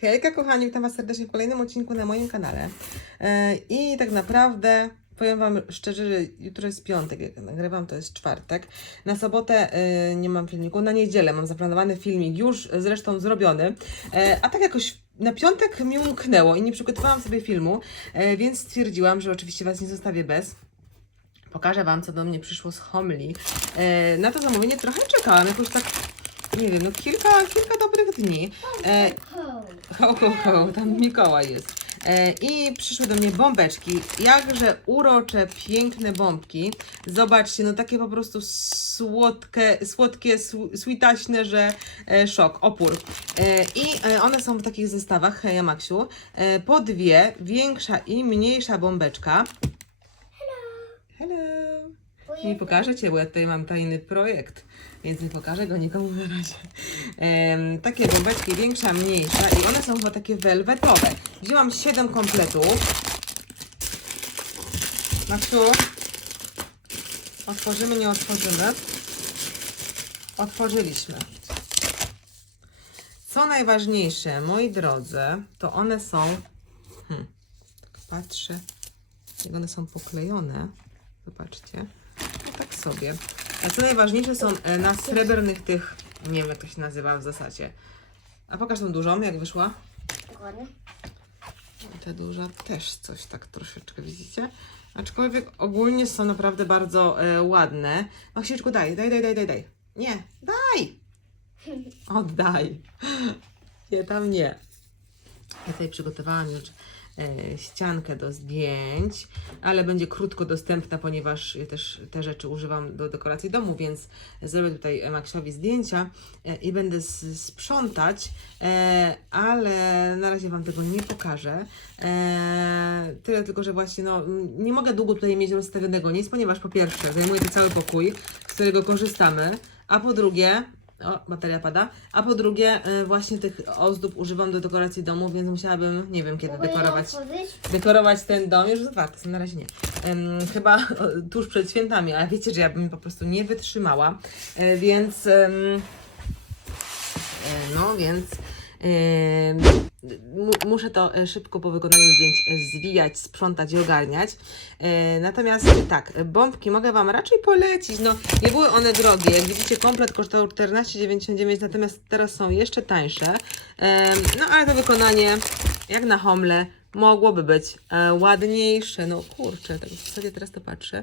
Hejka kochani, witam Was serdecznie w kolejnym odcinku na moim kanale. E, I tak naprawdę powiem Wam szczerze, że jutro jest piątek, jak nagrywam, to jest czwartek. Na sobotę e, nie mam filmiku, na niedzielę mam zaplanowany filmik, już zresztą zrobiony. E, A tak jakoś na piątek mi umknęło i nie przygotowałam sobie filmu, więc stwierdziłam, że oczywiście Was nie zostawię bez. Pokażę Wam, co do mnie przyszło z Homli. Na to zamówienie trochę czekałam, jakoś tak, nie wiem, no kilka, kilka dobrych dni. E, Ho, ho, ho, tam Mikołaj jest. E, I przyszły do mnie bombeczki. Jakże urocze, piękne bombki. Zobaczcie, no takie po prostu słodkie, słodkie, sw- sweetaśne, że e, szok, opór. E, I e, one są w takich zestawach, hej Maksiu. E, po dwie, większa i mniejsza bombeczka. Hello. Nie pokażę Cię, bo ja tutaj mam tajny projekt, więc nie pokażę go nikomu na razie. Em, takie bombeczki, większa, mniejsza i one są chyba takie welwetowe. Wzięłam 7 kompletów. Maksiu, otworzymy, nie otworzymy. Otworzyliśmy. Co najważniejsze, moi drodzy, to one są... Hmm, tak patrzę, jak one są poklejone. Zobaczcie. No tak sobie. A co najważniejsze są e, na srebrnych tych, nie wiem jak to się nazywa w zasadzie. A pokaż tą dużą, jak wyszła. Dokładnie. Ta duża też coś tak troszeczkę, widzicie? Aczkolwiek ogólnie są naprawdę bardzo e, ładne. Maksieczku, daj, daj, daj, daj, daj, daj. Nie, daj! Oddaj. Nie, tam nie. Ja tutaj przygotowałam już ściankę do zdjęć, ale będzie krótko dostępna, ponieważ też te rzeczy używam do dekoracji domu, więc zrobię tutaj Maxowi zdjęcia e, i będę sprzątać, e, ale na razie Wam tego nie pokażę. E, tyle tylko, że właśnie no, nie mogę długo tutaj mieć rozstawionego nic, ponieważ po pierwsze zajmuje to cały pokój, z którego korzystamy, a po drugie o, bateria pada. A po drugie, y, właśnie tych ozdób używam do dekoracji domu, więc musiałabym, nie wiem kiedy Mogę dekorować. otworzyć? Dekorować ten dom już otwarty, są na razie nie. Ym, chyba o, tuż przed świętami, ale wiecie, że ja bym po prostu nie wytrzymała. E, więc. ym, e, no, więc. Muszę to e, szybko po wykonaniu zdjęć e, zwijać, sprzątać i ogarniać. E, Natomiast tak, bombki mogę Wam raczej polecić. No, nie były one drogie. Jak widzicie, komplet kosztował 14,99, natomiast teraz są jeszcze tańsze. No, ale to wykonanie, jak na homle, mogłoby być ładniejsze. No kurczę, tak w zasadzie teraz to patrzę,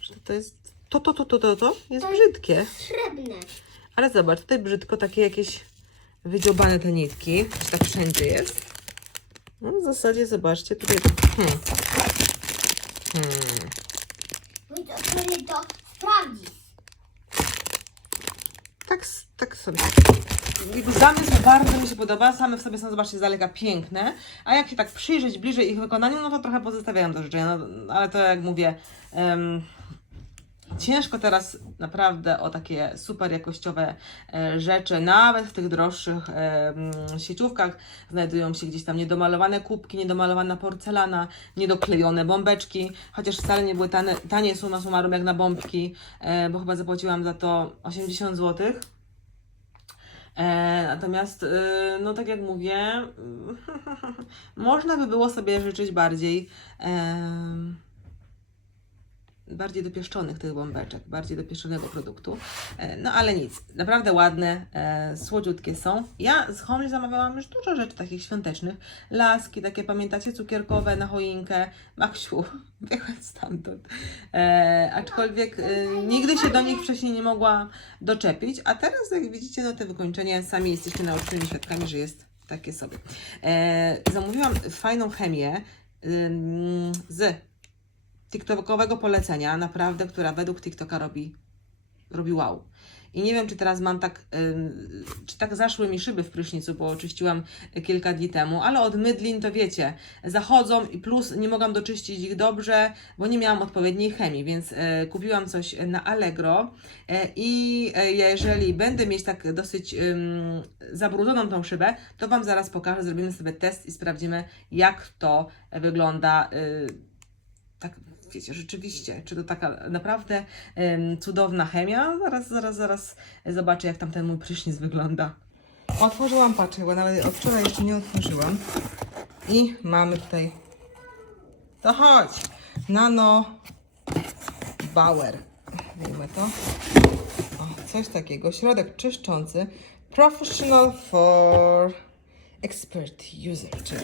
że to jest. To, to, to, to, to, to jest brzydkie. Srebrne. Ale zobacz, tutaj brzydko takie jakieś wydziobane te nitki. Czy tak wszędzie jest? No w zasadzie zobaczcie, tutaj. Hmm. Hmm. Mój to który to sprawdzi. Tak, tak sobie. Jego zamysł bardzo mi się podoba, same w sobie są, zobaczcie, z daleka piękne, a jak się tak przyjrzeć bliżej ich wykonaniu, no to trochę pozostawiają do życzenia, no, ale to jak mówię, em, ciężko teraz naprawdę o takie super jakościowe e, rzeczy, nawet w tych droższych em, sieciówkach znajdują się gdzieś tam niedomalowane kubki, niedomalowana porcelana, niedoklejone bombeczki, chociaż wcale nie były tanie, tanie suma summarum jak na bombki, e, bo chyba zapłaciłam za to 80 zł. E, natomiast, y, no tak jak mówię, można by było sobie życzyć bardziej, bardziej dopieszczonych tych bombeczek, bardziej dopieszczonego produktu. E, no ale nic, naprawdę ładne, e, słodziutkie są. Ja z Homli zamawiałam już dużo rzeczy takich świątecznych. Laski, takie pamiętacie, cukierkowe na choinkę. Maksiu, wychodź stamtąd. E, aczkolwiek e, nigdy się do nich wcześniej nie mogła doczepić, a teraz jak widzicie, no te wykończenia sami jesteście naocznymi świadkami, że jest takie sobie. E, zamówiłam fajną chemię z TikTokowego polecenia, naprawdę, która według TikToka robi, robi wow. I nie wiem, czy teraz mam tak, czy tak zaszły mi szyby w prysznicu, bo oczyściłam kilka dni temu, ale od mydlin to wiecie, zachodzą i plus nie mogłam doczyścić ich dobrze, bo nie miałam odpowiedniej chemii, więc e, kupiłam coś na Allegro e, i e, jeżeli będę mieć tak dosyć zabrudzoną tą szybę, to Wam zaraz pokażę, zrobimy sobie test i sprawdzimy, jak to wygląda y, tak wiecie, rzeczywiście, czy to taka naprawdę cudowna chemia? Zaraz, zaraz, zaraz zobaczę, jak tam ten mój prysznic wygląda. Otworzyłam paczkę, bo nawet od wczoraj jeszcze nie otworzyłam. I mamy tutaj. To chodź! Nano Bauer. Wiemy to. O, coś takiego. Środek czyszczący. Professional for expert user, czyli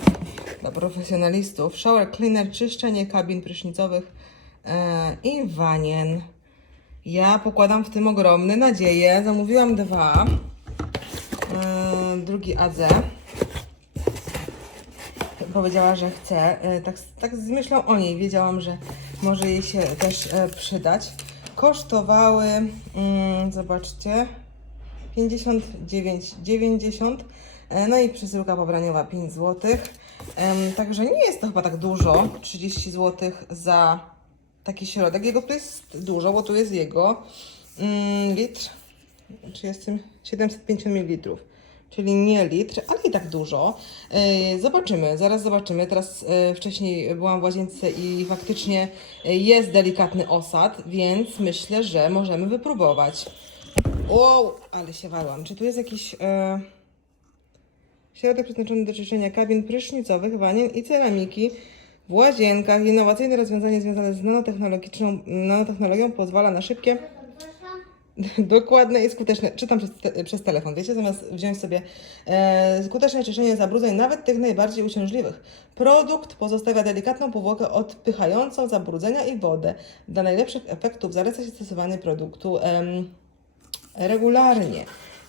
dla profesjonalistów. Shower cleaner, czyszczenie kabin prysznicowych e, i wanien. Ja pokładam w tym ogromne nadzieje. Zamówiłam dwa. E, drugi AZ. Powiedziała, że chce. E, tak, tak z myślą o niej. Wiedziałam, że może jej się też e, przydać. Kosztowały, mm, zobaczcie, 59,90. E, No i przesyłka pobraniowa 5 zł. Także nie jest to chyba tak dużo. 30 zł za taki środek. Jego tu jest dużo, bo tu jest jego mm, litr. Czy jest tym 750 ml. Czyli nie litr, ale i tak dużo. E, Zobaczymy, zaraz zobaczymy. Teraz e, wcześniej byłam w łazience i faktycznie jest delikatny osad, więc myślę, że możemy wypróbować. Wow, ale się warłam. Czy tu jest jakiś środek przeznaczony do czyszczenia kabin prysznicowych, wanien i ceramiki w łazienkach? Innowacyjne rozwiązanie związane z nanotechnologiczną, nanotechnologią pozwala na szybkie, dokładne i skuteczne. Czytam przez, te, przez telefon, wiecie, zamiast wziąć sobie e, skuteczne czyszczenie zabrudzeń, nawet tych najbardziej uciążliwych. Produkt pozostawia delikatną powłokę odpychającą zabrudzenia i wodę. Dla najlepszych efektów zaleca się stosowanie produktu em, regularnie,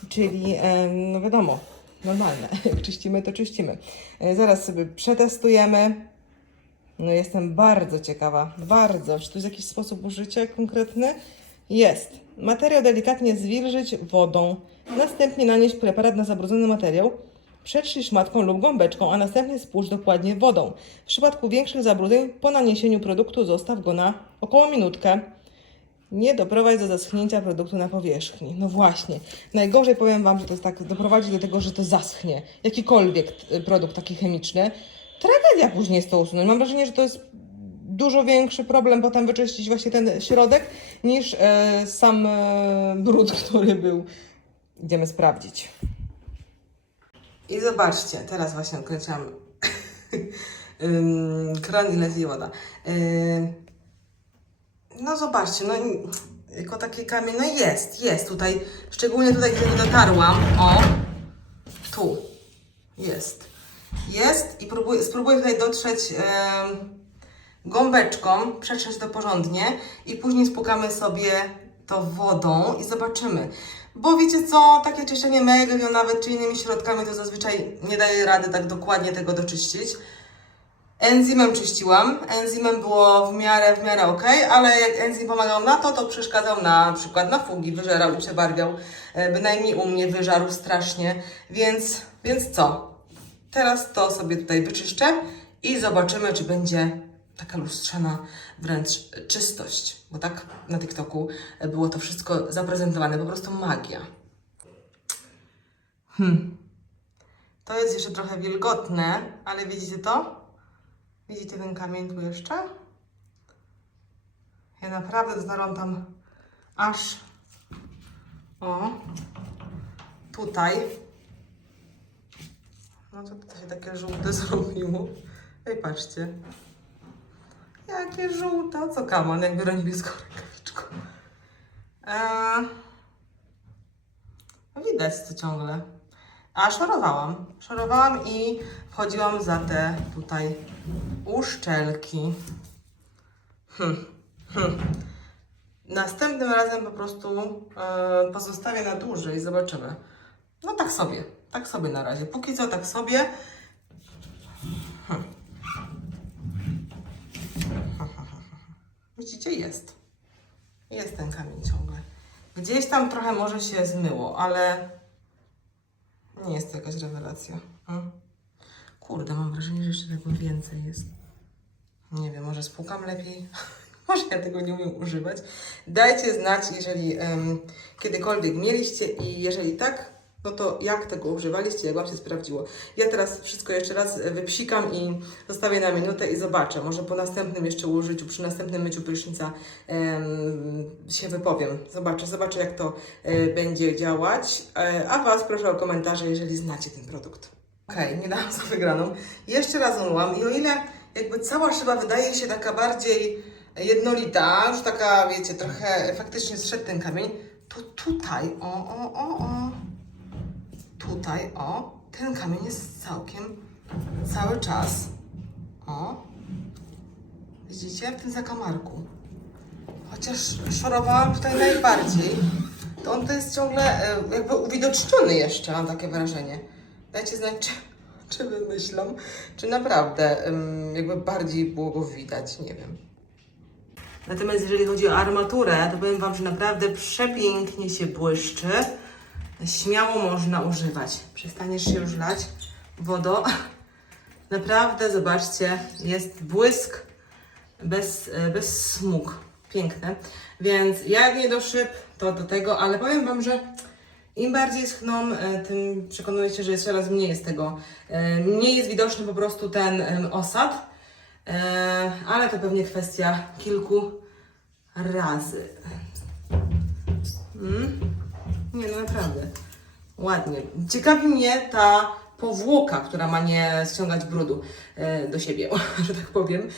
czyli em, no wiadomo, normalne. Jak czyścimy, to czyścimy. E, Zaraz sobie przetestujemy. No jestem bardzo ciekawa, bardzo. Czy tu jest jakiś sposób użycia konkretny? Jest. Materiał delikatnie zwilżyć wodą. Następnie nanieść preparat na zabrudzony materiał. Przetrzyj szmatką lub gąbeczką, a następnie spłucz dokładnie wodą. W przypadku większych zabrudzeń po naniesieniu produktu zostaw go na około minutkę. Nie doprowadź do zaschnięcia produktu na powierzchni. No właśnie. Najgorzej powiem Wam, że to jest tak, doprowadzi do tego, że to zaschnie. Jakikolwiek produkt taki chemiczny. Tragedia później jest to usunąć. Mam wrażenie, że to jest dużo większy problem potem wyczyścić właśnie ten środek niż e, sam e, brud, który był. Idziemy sprawdzić. I zobaczcie, teraz właśnie odkręciłam kran i leci woda. Ym, no zobaczcie, no jako taki kamień, no jest, jest tutaj, szczególnie tutaj, gdzie dotarłam, o, tu, jest, jest i próbuję, spróbuję tutaj dotrzeć em, gąbeczką, przetrzeć to porządnie i później spłukamy sobie to wodą i zobaczymy. Bo wiecie co, takie czyszczenie meglią nawet czy innymi środkami to zazwyczaj nie daje rady tak dokładnie tego doczyścić. Enzymem czyściłam. Enzymem było w miarę, w miarę ok, ale jak enzym pomagał na to, to przeszkadzał na przykład na fugi, wyżerał przebarwiał. E, Bynajmniej u mnie wyżarł strasznie. Więc, więc co? Teraz to sobie tutaj wyczyszczę i zobaczymy, czy będzie taka lustrzana wręcz czystość. Bo tak na TikToku było to wszystko zaprezentowane, po prostu magia. Hmm. To jest jeszcze trochę wilgotne, ale widzicie to? Widzicie ten kamień tu jeszcze? Ja naprawdę dotarłam tam aż o tutaj. No to to się takie żółte zrobiło. Ej, patrzcie. Jakie żółte, co kaman, jak biorę niebieską rękawiczką. Eee, no widać to ciągle. A szorowałam. Szorowałam i wchodziłam za te tutaj uszczelki. Hm, hm. Następnym razem po prostu e, pozostawię na dłużej zobaczymy. No tak sobie, tak sobie na razie. Póki co tak sobie. Hm. Widzicie, jest. Jest ten kamień ciągle. Gdzieś tam trochę może się zmyło, ale nie jest to jakaś rewelacja. Hmm? Kurde, mam wrażenie, że jeszcze tego więcej jest. Nie wiem, może spłukam lepiej. może ja tego nie umiem używać. Dajcie znać, jeżeli em, kiedykolwiek mieliście i jeżeli tak, no to jak tego używaliście, jak Wam się sprawdziło. Ja teraz wszystko jeszcze raz wypsikam i zostawię na minutę i zobaczę. Może po następnym jeszcze użyciu, przy następnym myciu prysznica się wypowiem. Zobaczę, zobaczę jak to e, będzie działać. E, a Was proszę o komentarze, jeżeli znacie ten produkt. Okej, nie dałam za wygraną. Jeszcze raz umyłam i o ile jakby cała szyba wydaje się taka bardziej jednolita, już taka, wiecie, trochę faktycznie zszedł ten kamień, to tutaj, o, o, o, o, tutaj, o, ten kamień jest całkiem cały czas, o, widzicie, w tym zakamarku. Chociaż szorowałam tutaj najbardziej, to on to jest ciągle e, jakby uwidoczniony jeszcze, mam takie wrażenie. Dajcie znać, czy, czy wymyślam, czy naprawdę jakby bardziej było go widać, nie wiem. Natomiast jeżeli chodzi o armaturę, to powiem Wam, że naprawdę przepięknie się błyszczy. Śmiało można używać. Przestaniesz się już lać wodą. Naprawdę, zobaczcie, jest błysk bez, e, bez smug. Piękne. Więc jak nie do szyb, to do tego, ale powiem Wam, że im bardziej schną, e, tym przekonuję się, że jest coraz mniej jest tego. e, Mniej jest widoczny po prostu ten osad, e, ale to pewnie kwestia kilku razy. Mm? Nie, no naprawdę. Ładnie. Ciekawi mnie ta powłoka, która ma nie ściągać brudu do siebie, że tak powiem.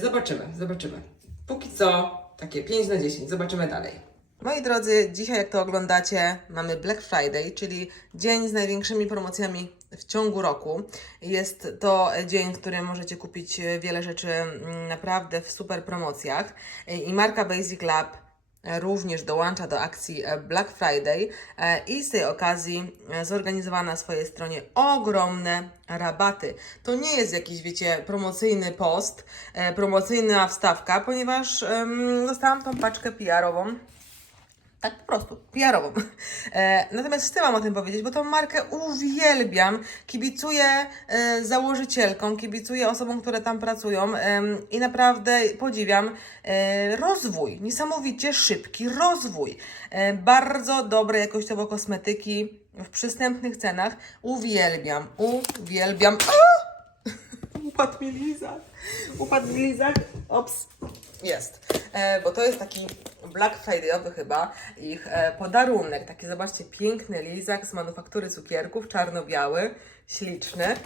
Zobaczymy, zobaczymy. Póki co takie 5 na 10. Zobaczymy dalej. Moi drodzy, dzisiaj jak to oglądacie, mamy Black Friday, czyli dzień z największymi promocjami w ciągu roku. Jest to dzień, w którym możecie kupić wiele rzeczy mm, naprawdę w super promocjach. I marka Basic Lab również dołącza do akcji Black Friday e, i z tej okazji e, zorganizowała na swojej stronie ogromne rabaty. To nie jest jakiś, wiecie, promocyjny post, e, promocyjna wstawka, ponieważ em, dostałam tą paczkę PR-ową. Tak po prostu, PR-ową. E, natomiast chcę Wam o tym powiedzieć, bo tą markę uwielbiam. Kibicuję e, kibicuję osobom, które tam pracują em, i naprawdę podziwiam e, rozwój. Niesamowicie szybki rozwój. E, bardzo dobre jakościowo kosmetyki w przystępnych cenach. Uwielbiam, uwielbiam. A! Upadł mi lizak. Upadł mi lizak. Ops. Jest. E, bo to jest taki Black Friday'owy chyba ich e, podarunek. Taki zobaczcie, piękny lizak z manufaktury cukierków, czarno-biały, śliczny.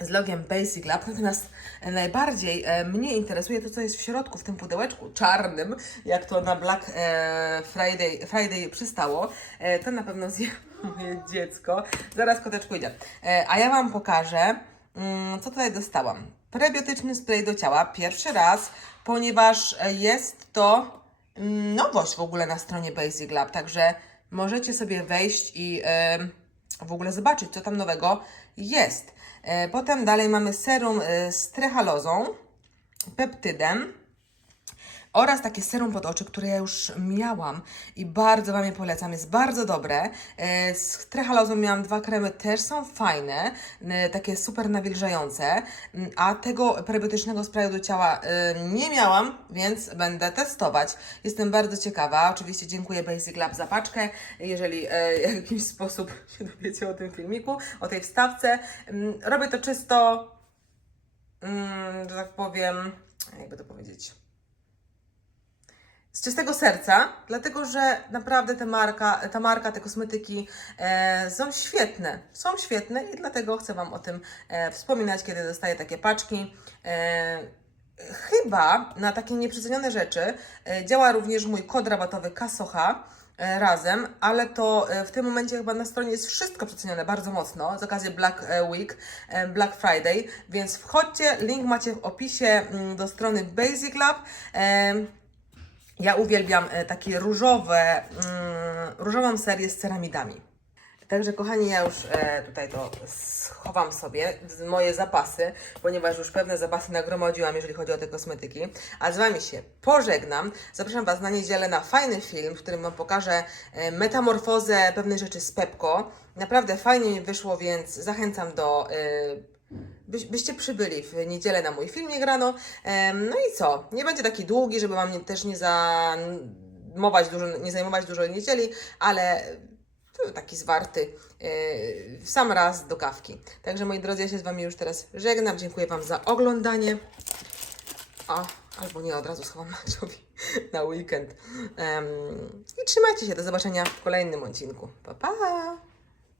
Z logiem Basic Lab, natomiast najbardziej e, mnie interesuje to, co jest w środku, w tym pudełeczku czarnym, jak to na Black e, Friday, Friday przystało. E, to na pewno zje moje dziecko. Zaraz koteczku idzie. E, a ja Wam pokażę, Mm, co tutaj dostałam? Prebiotyczny spray do ciała. Pierwszy raz, ponieważ e, jest to nowość w ogóle na stronie Basic Lab, także możecie sobie wejść i w ogóle zobaczyć, co tam nowego jest. E, Potem dalej mamy serum e, z trehalozą, peptydem, oraz takie serum pod oczy, które ja już miałam i bardzo Wam je polecam, jest bardzo dobre. E, Z trehalozą miałam dwa kremy, też są fajne, e, takie super nawilżające, m, a tego prebiotycznego sprayu do ciała e, nie miałam, więc będę testować. Jestem bardzo ciekawa. Oczywiście dziękuję Basic Lab za paczkę. Jeżeli w jakiś sposób się dowiecie o tym filmiku, o tej wstawce, m, robię to czysto, mm, że tak powiem, jakby to powiedzieć z czystego serca, dlatego że naprawdę ta marka, ta marka te kosmetyki e, są świetne. Są świetne i dlatego chcę Wam o tym e, wspominać, kiedy dostaję takie paczki. E, chyba na takie nieprzecenione rzeczy e, działa również mój kod rabatowy Kasocha e, razem, ale to e, w tym momencie chyba na stronie jest wszystko przecenione bardzo mocno z okazji Black e, Week, e, Black Friday, więc wchodźcie, link macie w opisie mm, do strony Basic Lab. E, ja uwielbiam e, takie różowe, mm, różową serię z ceramidami. Także kochani, ja już e, tutaj to schowam sobie, moje zapasy, ponieważ już pewne zapasy nagromadziłam, jeżeli chodzi o te kosmetyki. A z Wami się pożegnam. Zapraszam Was na niedzielę na fajny film, w którym Wam pokażę e, metamorfozę pewnych rzeczy z Pepko. Naprawdę fajnie mi wyszło, więc zachęcam do... E, byś, byście przybyli w niedzielę na mój filmik rano. Em, no i co? Nie będzie taki długi, żeby Wam też nie zajmować dużo, nie zajmować dużo niedzieli, ale taki zwarty w sam raz do kawki. Także moi drodzy, ja się z Wami już teraz żegnam. Dziękuję Wam za oglądanie. O, albo nie, od razu schowam Maxowi na weekend. Em, I trzymajcie się, do zobaczenia w kolejnym odcinku. Pa, pa!